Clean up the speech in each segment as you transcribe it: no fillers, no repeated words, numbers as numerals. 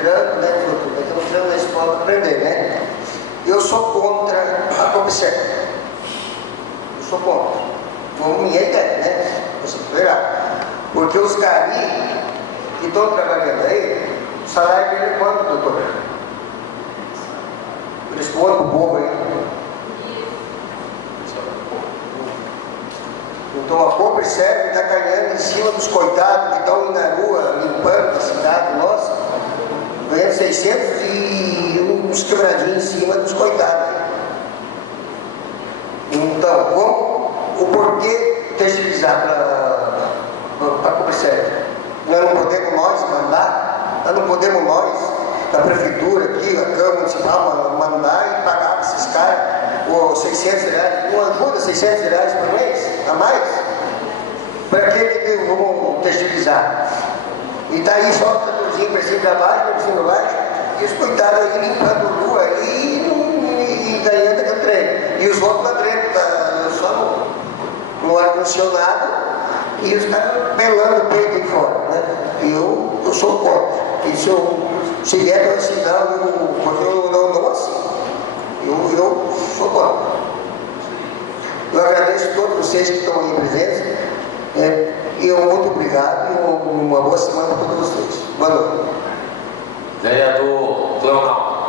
entrando, né? Estão entrando na escola para aprender, né? Eu sou contra a COPSER. Eu sou contra. Foi minha ideia, né? Você verá. Porque os caras que estão trabalhando aí, o salário dele é quanto, doutor? Eles põem para o povo aí. Então a COPSER está ganhando em cima dos coitados que estão na rua, limpando a cidade nossa, ganhando 600 e uns quebradinhos em cima dos coitados. Então, o porquê terceirizar para a COPSER? Nós não podemos nós mandar, nós não podemos nós, da prefeitura aqui, a Câmara Municipal, mandar e pagar para esses caras R$600, não ajuda R$600 por mês, a mais? Para que vão terceirizar? E está aí só o tratorzinho para cima para baixo, para cima baixo, e os coitados aí limpando rua e ganhando aquele trem. E os outros na trem, só no ar-condicionado, e os caras pelando o peito aí fora, né? E eu sou contra. E se eu vier para ensinar, porque eu não assino. Eu sou contra. Eu agradeço a todos vocês que estão aí presentes. E muito obrigado e uma boa semana para todos vocês. Boa noite. Vereador Leonardo.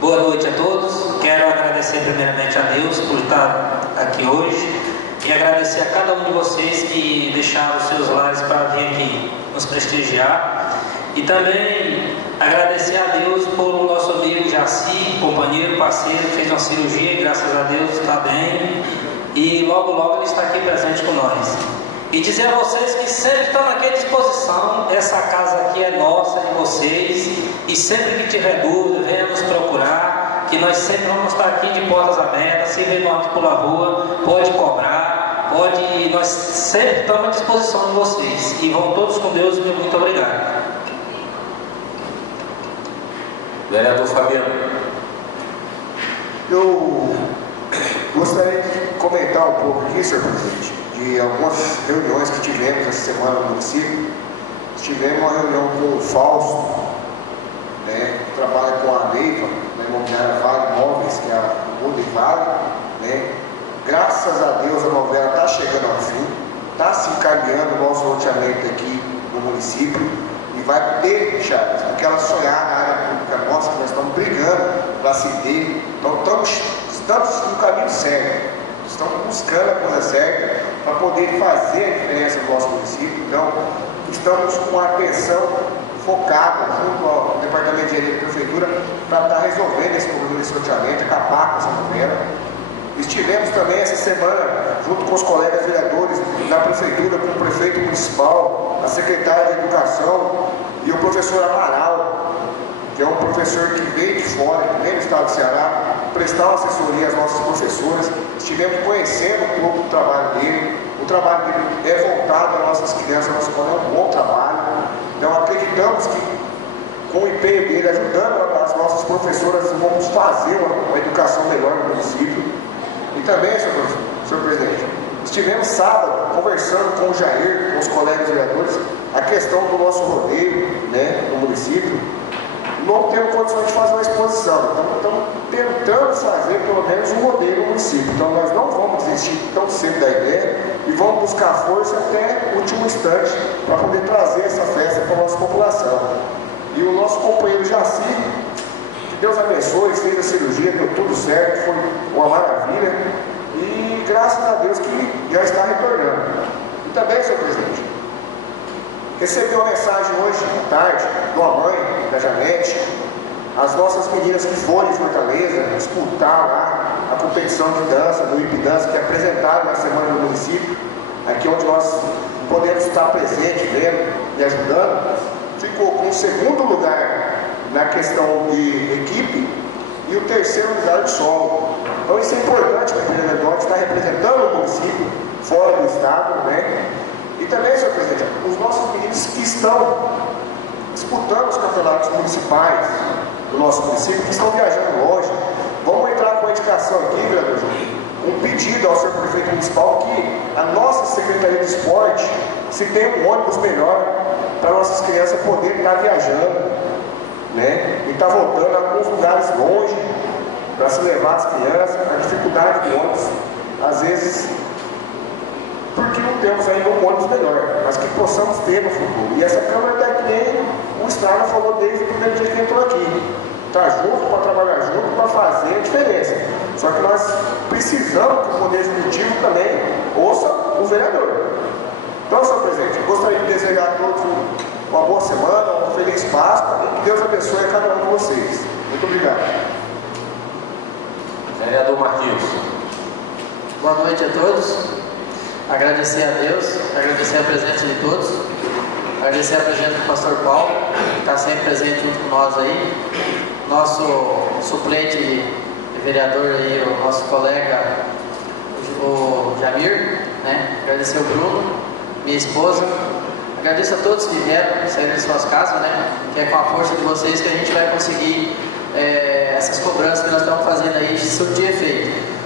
Boa noite a todos. Quero agradecer primeiramente a Deus por estar aqui hoje e agradecer a cada um de vocês que deixaram os seus lares para vir aqui nos prestigiar. E também agradecer a Deus por o nosso amigo Jaci, companheiro, parceiro, fez uma cirurgia e graças a Deus está bem. E logo logo ele está aqui presente com nós. E dizer a vocês que sempre estão aqui à disposição. Essa casa aqui é nossa, de vocês. E sempre que tiver dúvida, venha nos procurar, que nós sempre vamos estar aqui de portas abertas. Se vê nós pela rua, pode cobrar, nós sempre estamos à disposição de vocês. E vão todos com Deus, meu muito obrigado. Vereador Fabiano. Eu gostaria de comentar um pouco aqui, senhor presidente, de algumas reuniões que tivemos essa semana no município. Tivemos uma reunião com o Fausto, né, que trabalha com a Neiva, na imobiliária Vale Móveis, que é a Mundo e Vale, né. Graças a Deus a novela está chegando ao fim, está se encaminhando o nosso loteamento aqui no município e vai ter, Charles, aquela sonhada área pública nossa, que nós estamos brigando para se ter. Então estamos no caminho certo, estamos buscando a coisa certa para poder fazer a diferença no nosso município. Então, estamos com a atenção focada junto ao Departamento de Engenharia da Prefeitura para estar resolvendo esse problema desse loteamento, acabar com essa novela. Estivemos também essa semana, junto com os colegas vereadores da Prefeitura, com o prefeito municipal, a secretária de Educação e o professor Amaral, que é um professor que veio de fora, que veio do estado do Ceará, prestar uma assessoria às nossas professoras. Estivemos conhecendo um pouco do trabalho dele. O trabalho dele é voltado às nossas crianças, a nossa escola é um bom trabalho. Então acreditamos que com o empenho dele, ajudando as nossas professoras, vamos fazer uma educação melhor no município. E também, senhor presidente, estivemos sábado conversando com o Jair, com os colegas vereadores, a questão do nosso rodeio, né, no município. Não temos condições de fazer uma exposição, então estamos tentando fazer pelo menos um rodeio no município. Então nós não vamos desistir tão cedo da ideia e vamos buscar força até o último instante para poder trazer essa festa para a nossa população. E o nosso companheiro Jaci, que Deus abençoe, fez a cirurgia, deu tudo certo, foi uma maravilha. E graças a Deus que já está retornando. E também, senhor presidente, recebi uma mensagem hoje à tarde de uma mãe, da Janete, as nossas meninas que foram de Fortaleza disputar lá a competição de dança, do Hip Dance, que é apresentado na semana do município, aqui onde nós podemos estar presentes, vendo e ajudando. Ficou com o segundo lugar na questão de equipe e o terceiro lugar de solo. Então isso é importante para a Empresa Norte estar representando o município fora do estado, né? E também, senhor presidente, os nossos meninos que estão disputando os campeonatos municipais do nosso município, que estão viajando longe, vamos entrar com a indicação aqui, vereador Júlio, um pedido ao senhor prefeito municipal que a nossa Secretaria de Esporte se tenha um ônibus melhor para nossas crianças poderem está viajando, né? E está voltando a alguns lugares longe para se levar as crianças, a dificuldade do ônibus, às vezes porque não temos ainda um ônibus melhor, mas que possamos ter no futuro. E essa Câmara está que nem o Estado falou desde o primeiro dia que entrou aqui. Está junto para trabalhar junto, para fazer a diferença. Só que nós precisamos que o Poder Executivo também ouça o vereador. Então, senhor presidente, gostaria de desejar a todos uma boa semana, uma feliz Páscoa e que Deus abençoe a cada um de vocês. Muito obrigado. Vereador Marquinhos. Boa noite a todos. Agradecer a Deus, agradecer a presença de todos, agradecer a presença do pastor Paulo, que está sempre presente junto com nós aí, nosso suplente de vereador aí, o nosso colega, o Jamir, né? Agradecer o Bruno, minha esposa, agradeço a todos que vieram sair das suas casas, né? Que é com a força de vocês que a gente vai conseguir essas cobranças que nós estamos fazendo aí surtir efeito.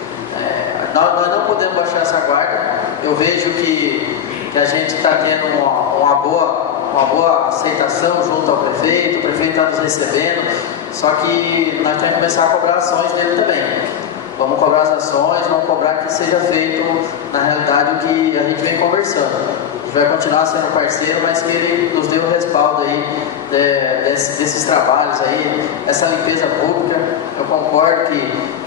Nós não podemos baixar essa guarda. Eu vejo que a gente está tendo uma boa aceitação junto ao prefeito, o prefeito está nos recebendo, só que nós temos que começar a cobrar ações dele também. Vamos cobrar as ações, vamos cobrar que seja feito, na realidade, o que a gente vem conversando. A gente vai continuar sendo parceiro, mas que ele nos dê o respaldo aí desses trabalhos aí, essa limpeza pública. Eu concordo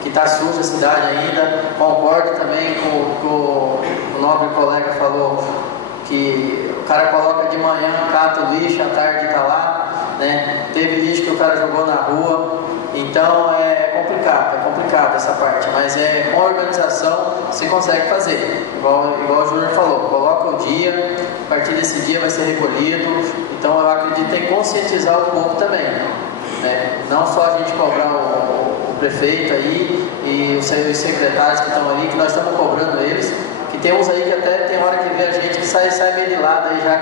que está suja a cidade ainda, concordo também com o nobre colega falou que o cara coloca de manhã, cata o lixo, à tarde está lá, né? Teve lixo que o cara jogou na rua, então é complicado essa parte, mas com a organização se consegue fazer, igual o Júnior falou, coloca o dia, a partir desse dia vai ser recolhido, então eu acredito em conscientizar o povo também, né? Não só a gente cobrar o prefeito aí e os secretários que estão ali, que nós estamos cobrando eles, que temos aí que até tem hora que vê a gente que sai meio de lado aí já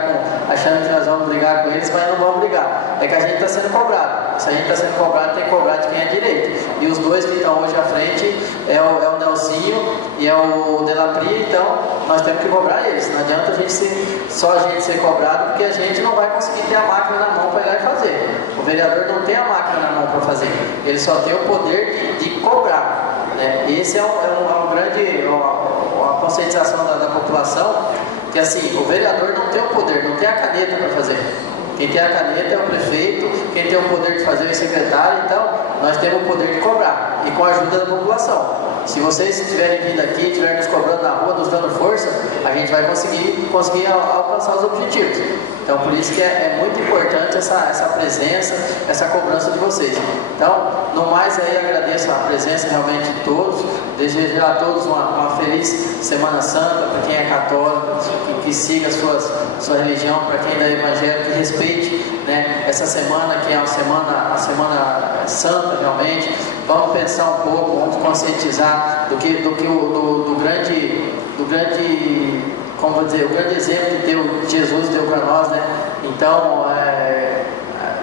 achando que nós vamos brigar com eles, mas não vamos brigar. É que a gente está sendo cobrado. Se a gente está sendo cobrado, tem que cobrar de quem é direito. E os dois que estão hoje à frente é o Nelsinho e é o Delapria, então nós temos que cobrar eles. Não adianta só a gente ser cobrado, porque a gente não vai conseguir ter a máquina na mão para ir lá e fazer. O vereador não tem a máquina na mão para fazer. Ele só tem o poder de cobrar, né? Esse é um grande... a conscientização da população, que assim, o vereador não tem o poder, não tem a caneta para fazer. Quem tem a caneta é o prefeito, quem tem o poder de fazer é o secretário, então nós temos o poder de cobrar, e com a ajuda da população. Se vocês estiverem vindo aqui, estiverem nos cobrando na rua, nos dando força, a gente vai conseguir alcançar os objetivos. Então, por isso que é muito importante essa presença, essa cobrança de vocês. Então, no mais aí, agradeço a presença realmente de todos, desejo a todos uma feliz Semana Santa, para quem é católico, que siga a sua religião, para quem é evangélico, que respeite, né, essa semana, que é a semana santa realmente. Vamos pensar um pouco, vamos conscientizar do grande, como vou dizer, o grande exemplo que Jesus deu para nós, né? Então,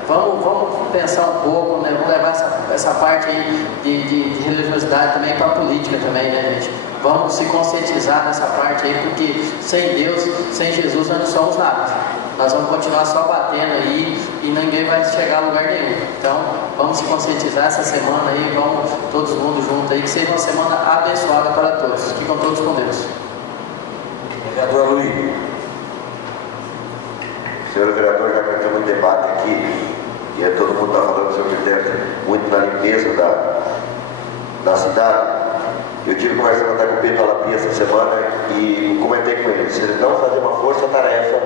vamos pensar um pouco, né? Vamos levar essa parte aí de religiosidade também para a política também, né, gente? Vamos se conscientizar nessa parte aí, porque sem Deus, sem Jesus, nós não somos nada. Nós vamos continuar só batendo aí e ninguém vai chegar a lugar nenhum. Então, vamos se conscientizar essa semana aí, vamos todos mundo junto aí, que seja uma semana abençoada para todos. Ficam todos com Deus. Vereador Luiz. Senhor vereador, já que temos um debate aqui, e todo mundo está falando, senhor presidente, muito na limpeza da cidade. Eu tive conversando até com o Pedro Alapia essa semana e comentei com ele, se ele não fazer uma força-tarefa,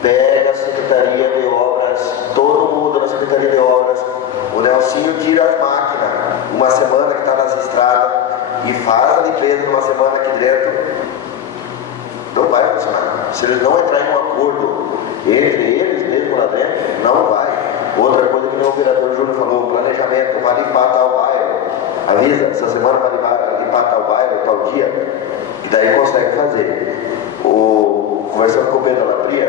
pega a Secretaria de Obras, todo mundo na Secretaria de Obras, o Nelsinho tira as máquinas, uma semana que está nas estradas, e faz a limpeza numa semana aqui dentro, não vai funcionar. Se eles não entrarem em um acordo entre eles mesmo lá dentro, não vai. Outra coisa que o vereador Júnior falou, planejamento, vai limpar tal bairro, avisa, essa semana vai limpar tal bairro, tal dia, e daí consegue fazer. Conversando com o Pedro Alapria,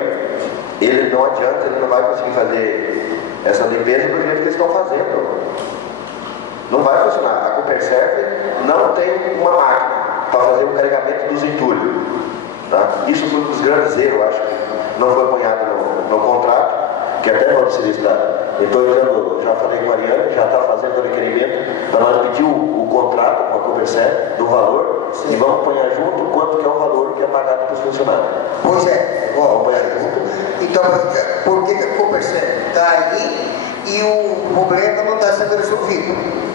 ele não adianta, ele não vai conseguir fazer essa limpeza do jeito que eles estão fazendo. Não vai funcionar. A Coperserve não tem uma máquina para fazer o carregamento dos entulhos. Tá? Isso foi um dos grandes erros, acho que não foi apanhado no contrato. que até pode ser estrada. Então eu já falei com a Ariane, já está fazendo o requerimento para nós pedir o contrato com a Copercel do valor. Sim. E vamos apanhar junto quanto que é o valor que é pagado para os funcionários. Pois é, vamos apanhar junto. Então, por que a Copercel está aí e o problema não está sendo resolvido?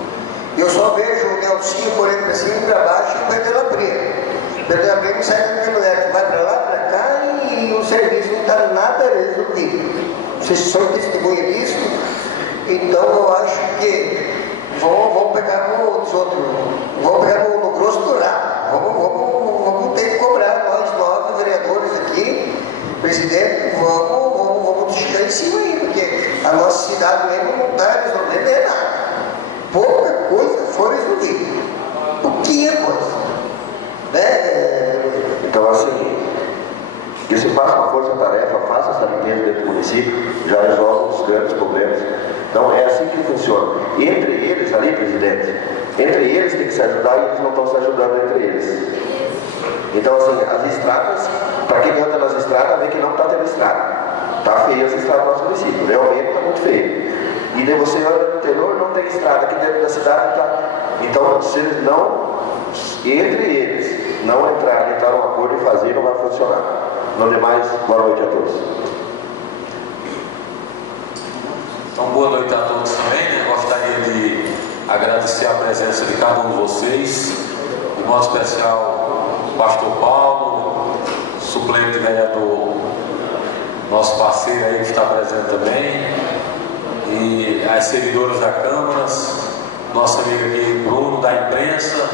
Eu só vejo o Nelsinho correndo para cima e para baixo e o Pedro Labreira. O Pedro Labreira não sai do mesmo lugar, vai para lá, para cá e o serviço não está nada resolvido. Vocês são testemunha disso? Então eu acho que vamos pegar os outros, vamos pegar no grosso do rabo, vamos ter que cobrar nós 9 vereadores aqui, presidente, vamos chegar em cima aí, porque a nossa cidade mesmo não está resolvendo nada. Pouca coisa foi resolvida, pouquinha coisa. Né? Então é o seguinte, que se faça uma força-tarefa, faça essa limpeza dentro do município, já resolve os grandes problemas. Então é assim que funciona. Entre eles ali, presidente, entre eles tem que se ajudar e eles não estão se ajudando entre eles. Então assim, as estradas, para quem anda nas estradas, vê que não está tendo estrada. Está feia as estradas do nosso município, realmente está muito feio. E daí você anda no interior, não tem estrada, aqui dentro da cidade está. Então se eles não, entre eles, não entrar num acordo e fazer, não vai funcionar. No demais, boa noite a todos. Então, boa noite a todos também, né? Gostaria de agradecer a presença de cada um de vocês, de modo especial o pastor Paulo, suplente vereador, nosso parceiro aí que está presente também, e as servidoras da Câmara, nosso amigo aqui Bruno, da imprensa.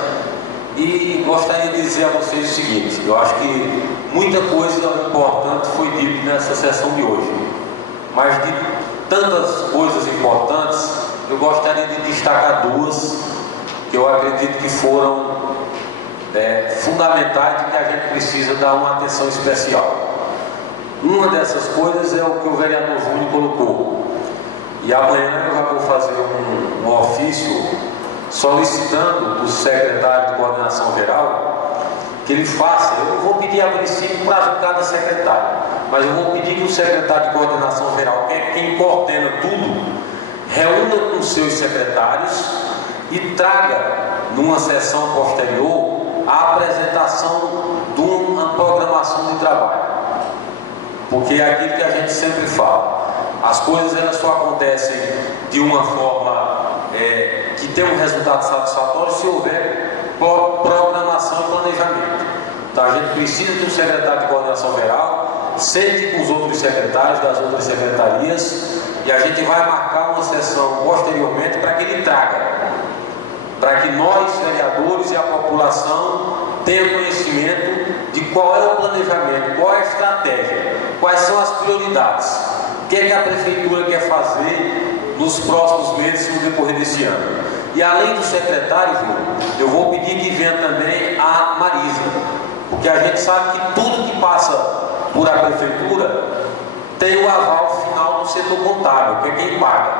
E gostaria de dizer a vocês o seguinte: eu acho que muita coisa importante foi dita nessa sessão de hoje, mas de tantas coisas importantes, eu gostaria de destacar duas que eu acredito que foram fundamentais e que a gente precisa dar uma atenção especial. Uma dessas coisas é o que o vereador Júnior colocou, e amanhã eu já vou fazer um ofício solicitando do secretário de coordenação geral que ele faça. Eu vou pedir a princípio para cada secretário, mas eu vou pedir que o secretário de coordenação geral, que é quem coordena tudo, reúna com seus secretários e traga numa sessão posterior a apresentação de uma programação de trabalho, porque é aquilo que a gente sempre fala, as coisas elas só acontecem de uma forma que tem um resultado satisfatório se houver programação e planejamento. Então a gente precisa de um secretário de coordenação geral, sente com os outros secretários das outras secretarias, e a gente vai marcar uma sessão posteriormente para que ele traga, para que nós, vereadores e a população tenham conhecimento de qual é o planejamento, qual é a estratégia, quais são as prioridades, o que é que a prefeitura quer fazer nos próximos meses, no decorrer desse ano. E além do secretário, eu vou pedir que venha também a Marisa, porque a gente sabe que tudo que passa por a prefeitura tem o aval final do setor contábil, que é quem paga,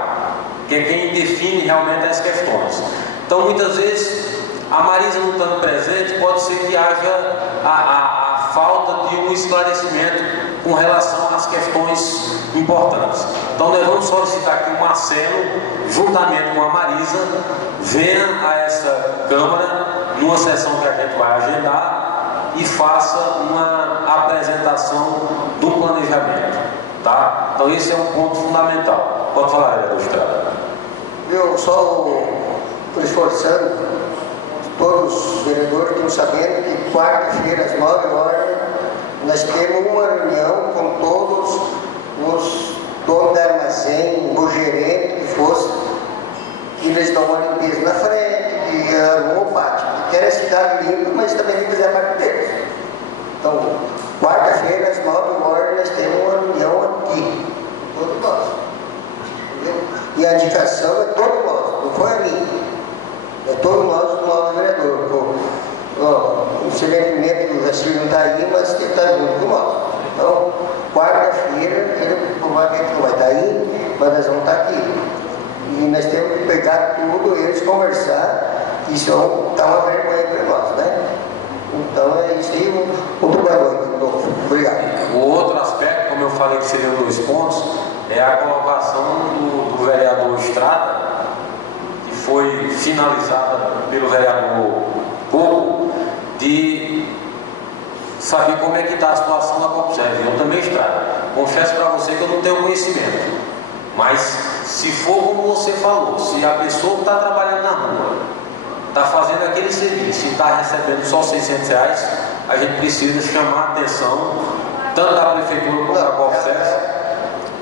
que é quem define realmente as questões. Então muitas vezes a Marisa não estando presente, pode ser que haja a falta de um esclarecimento com relação às questões importantes. Então nós vamos solicitar que o Marcelo, juntamente com a Marisa, venha a essa Câmara numa sessão que a gente vai agendar e faça uma apresentação do planejamento, tá? Então esse é um ponto fundamental. Pode falar, vereador Estrada. Eu só estou esforçando, todos os vereadores estão sabendo que quarta-feira às 9 horas nós temos uma reunião com todos os donos da armazém, o gerente que fosse, e eles dão uma limpeza na frente, que arrumam o pátio, que quer a cidade limpa, mas também tem que fazer a parte deles. Então, quarta-feira às 9 horas nós temos uma reunião aqui, todos nós. Entendeu? E a indicação é todos nós, não foi a minha. É todos nós, os 9 vereadores. Infelizmente o Racir não está aí, mas ele está junto com nós. Então, quarta-feira, ele provavelmente não vai estar aí, mas nós vamos estar aqui. E nós temos que pegar tudo, eles conversar, isso está uma vergonha para nós, né? Então é isso aí, muito boa noite de novo. Obrigado. O outro aspecto, como eu eu falei que seriam 2 pontos, é a colocação do vereador Estrada, que foi finalizada pelo vereador Coco, de saber como é que está a situação da Copserve. Eu também, Estrada, confesso para você que eu não tenho conhecimento, mas se for como você falou, se a pessoa que está trabalhando na rua está fazendo aquele serviço e está recebendo só R$600, a gente precisa chamar a atenção tanto da prefeitura como da Copserve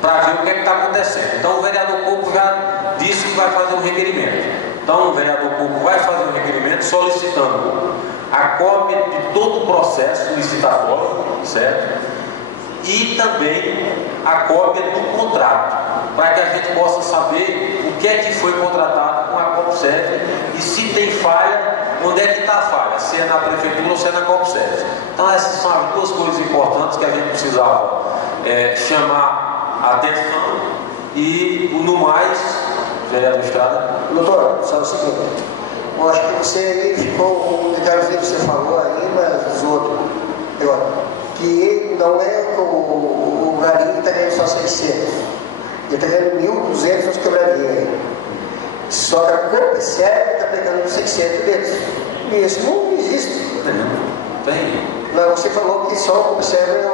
para ver o que está acontecendo. Então o vereador Coco já disse que vai fazer um requerimento. Então o vereador Coco vai fazer um requerimento solicitando a cópia de todo o processo licitatório, certo? E também a cópia do contrato, para que a gente possa saber o que é que foi contratado com a Copserve e se tem falha, onde é que está a falha, se é na prefeitura ou se é na Copserve. Então essas são as 2 coisas importantes que a gente precisava chamar a atenção e no mais, vereador Estrada. Doutor, só o seguinte, eu acho que você aí ficou, eu quero ver que você falou aí, mas os outros, que não é o garimpo está ganhando só 600, ele está ganhando 1.200 nos quebradinhos. Só que a Copserve está pegando 600 deles. Isso não existe. Tem. Mas você falou que só o Copserve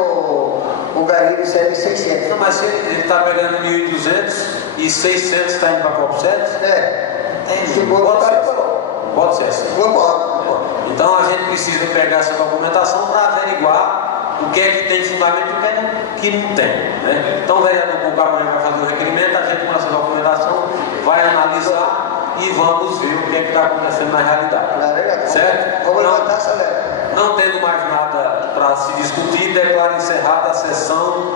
o garimpo serve 600. Não, mas ele está pegando 1.200 e 600 está indo para a Copserve? Pode ser assim. Então a gente precisa pegar essa documentação para averiguar o que é que tem fundamento e o que não tem. Né? Então o vereador Coco amanhã vai fazer o requerimento, a gente com essa documentação vai analisar e vamos ver o que é que está acontecendo na realidade. Certo? Vamos levantar essa leve. Não tendo mais nada para se discutir, declaro encerrada a sessão,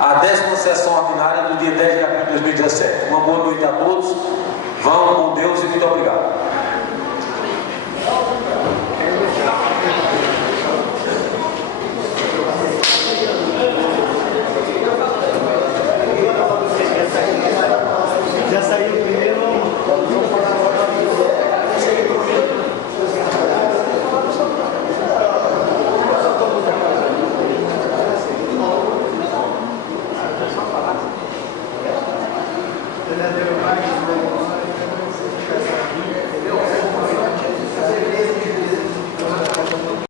a 10ª sessão ordinária do dia 10 de abril de 2017. Uma boa noite a todos, vão com Deus e muito obrigado. Já saiu o primeiro. Verdadeiro pai.